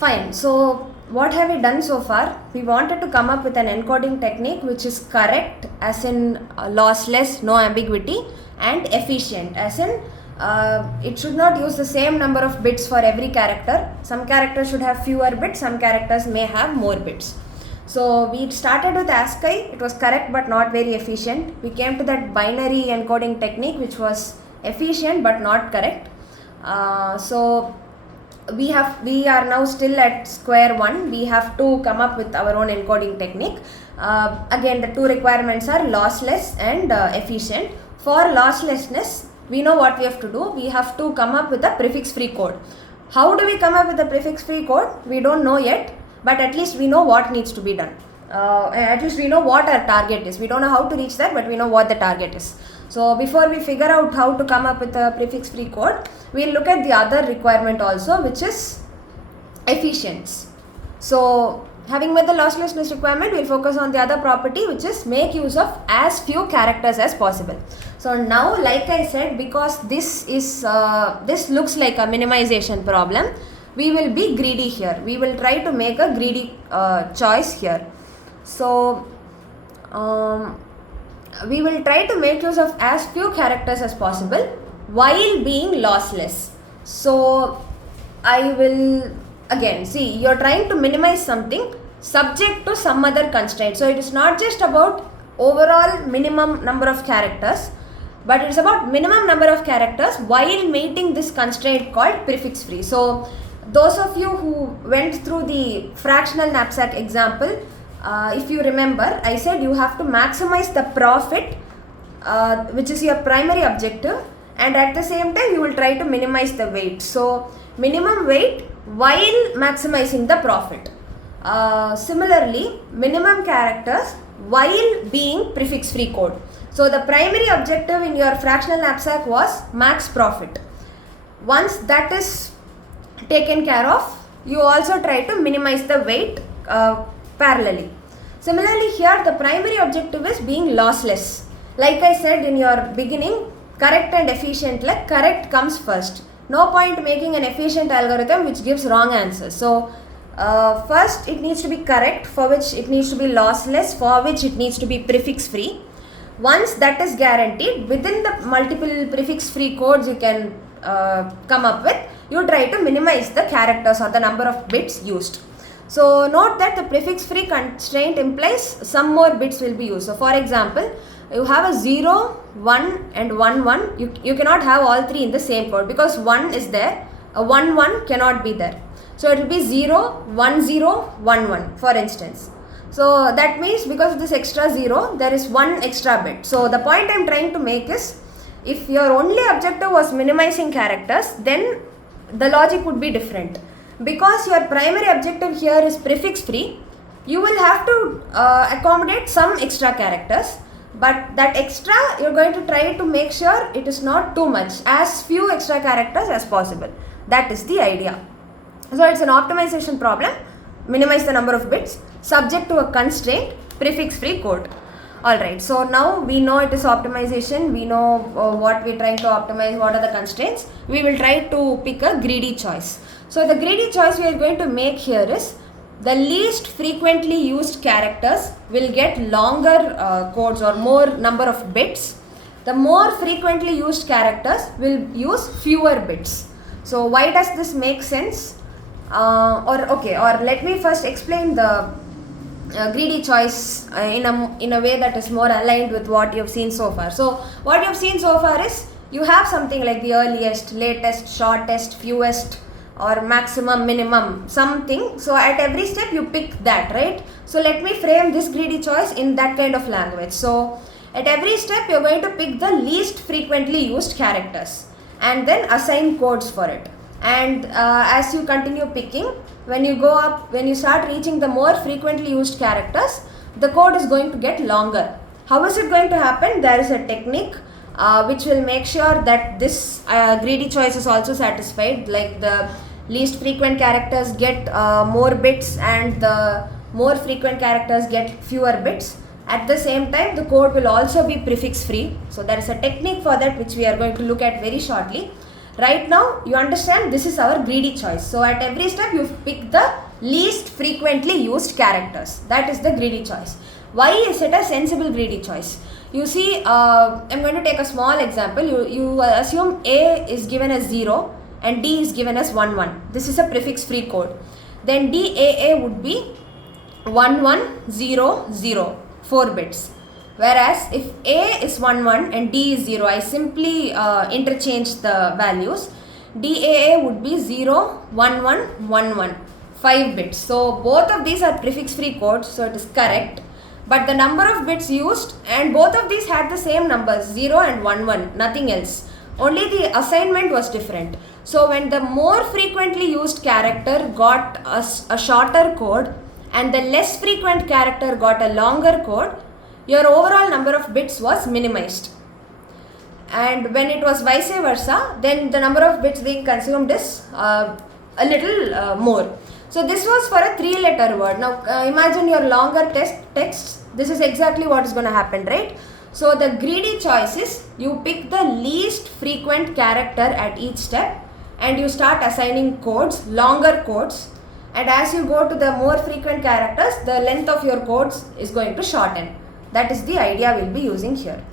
Fine. So what have we done so far? We wanted to come up with an encoding technique which is correct as in lossless, no ambiguity, and efficient as in it should not use the same number of bits for every character. Some characters should have fewer bits, some characters may have more bits. So we started with ASCII, it was correct but not very efficient. We came to that binary encoding technique which was efficient but not correct. So we are now still at square one. We have to come up with our own encoding technique. Again, the two requirements are lossless and efficient. For losslessness, we know what we have to do. We have to come up with a prefix free code. How do we come up with a prefix free code? We don't know yet, but at least we know what needs to be done. At least we know what our target is. We don't know how to reach that, but we know what the target is. So before we figure out how to come up with a prefix free code, we'll look at the other requirement also, which is efficiency. So having met the losslessness requirement, we'll focus on the other property, which is make use of as few characters as possible. So now, like I said, because this looks like a minimization problem, we will be greedy here. We will try to make a greedy choice here. So we will try to make use of as few characters as possible while being lossless. So I will again see, you're trying to minimize something subject to some other constraint. So it is not just about overall minimum number of characters, but it's about minimum number of characters while meeting this constraint called prefix free. So those of you who went through the fractional knapsack example, if you remember, I said you have to maximize the profit, which is your primary objective, and at the same time you will try to minimize the weight. So minimum weight while maximizing the profit. Similarly, minimum characters while being prefix free code. So the primary objective in your fractional knapsack was max profit. Once that is taken care of, you also try to minimize the weight parallelly. Similarly, here the primary objective is being lossless. Like I said in your beginning, correct and efficient, like correct comes first. No point making an efficient algorithm which gives wrong answers. So first it needs to be correct, for which it needs to be lossless, for which it needs to be prefix free. Once that is guaranteed, within the multiple prefix free codes you can come up with, you try to minimize the characters or the number of bits used. So note that the prefix free constraint implies some more bits will be used. So for example, you have a 0, 1 and 1, 1. You cannot have all three in the same code because 1 is there, a 1, 1 cannot be there. So it will be 0, 1, 0, 1, 1 for instance. So that means because of this extra 0, there is one extra bit. So the point I am trying to make is, if your only objective was minimizing characters, then the logic would be different. Because your primary objective here is prefix free, you will have to accommodate some extra characters, but that extra you're going to try to make sure it is not too much, as few extra characters as possible. That is the idea. So it's an optimization problem, minimize the number of bits, subject to a constraint, prefix free code. Alright, so now we know it is optimization, we know what we're trying to optimize, what are the constraints. We will try to pick a greedy choice. So the greedy choice we are going to make here is, the least frequently used characters will get longer codes or more number of bits. The more frequently used characters will use fewer bits. So why does this make sense? Or let me first explain the greedy choice in a way that is more aligned with what you have seen so far. So what you have seen so far is, you have something like the earliest, latest, shortest, fewest, or maximum, minimum, something. So at every step you pick that, right? So let me frame this greedy choice in that kind of language. So at every step you're going to pick the least frequently used characters and then assign codes for it. And as you continue picking, when you start reaching the more frequently used characters, the code is going to get longer. How is it going to happen? There is a technique which will make sure that this greedy choice is also satisfied, like the least frequent characters get more bits and the more frequent characters get fewer bits. At the same time, the code will also be prefix free. So there is a technique for that which we are going to look at very shortly. Right now you understand this is our greedy choice. So at every step you pick the least frequently used characters. That is the greedy choice. Why is it a sensible greedy choice? You see, I'm going to take a small example. You assume A is given as 0 and D is given as 1 1. This is a prefix free code. Then DAA would be 1 1 0 0, 4 bits. Whereas if A is 1 1 and D is 0, I simply interchange the values. DAA would be 0 1 1 1 1, 5 bits. So both of these are prefix free codes, so it is correct. But the number of bits used, and both of these had the same numbers, 0 and 1 1, nothing else. Only the assignment was different. So when the more frequently used character got a shorter code and the less frequent character got a longer code, your overall number of bits was minimized. And when it was vice versa, then the number of bits being consumed is a little more. So this was for a 3-letter word. Now imagine your longer texts. This is exactly what is going to happen, right? So the greedy choice is you pick the least frequent character at each step and you start assigning codes, longer codes. And as you go to the more frequent characters, the length of your codes is going to shorten. That is the idea we'll be using here.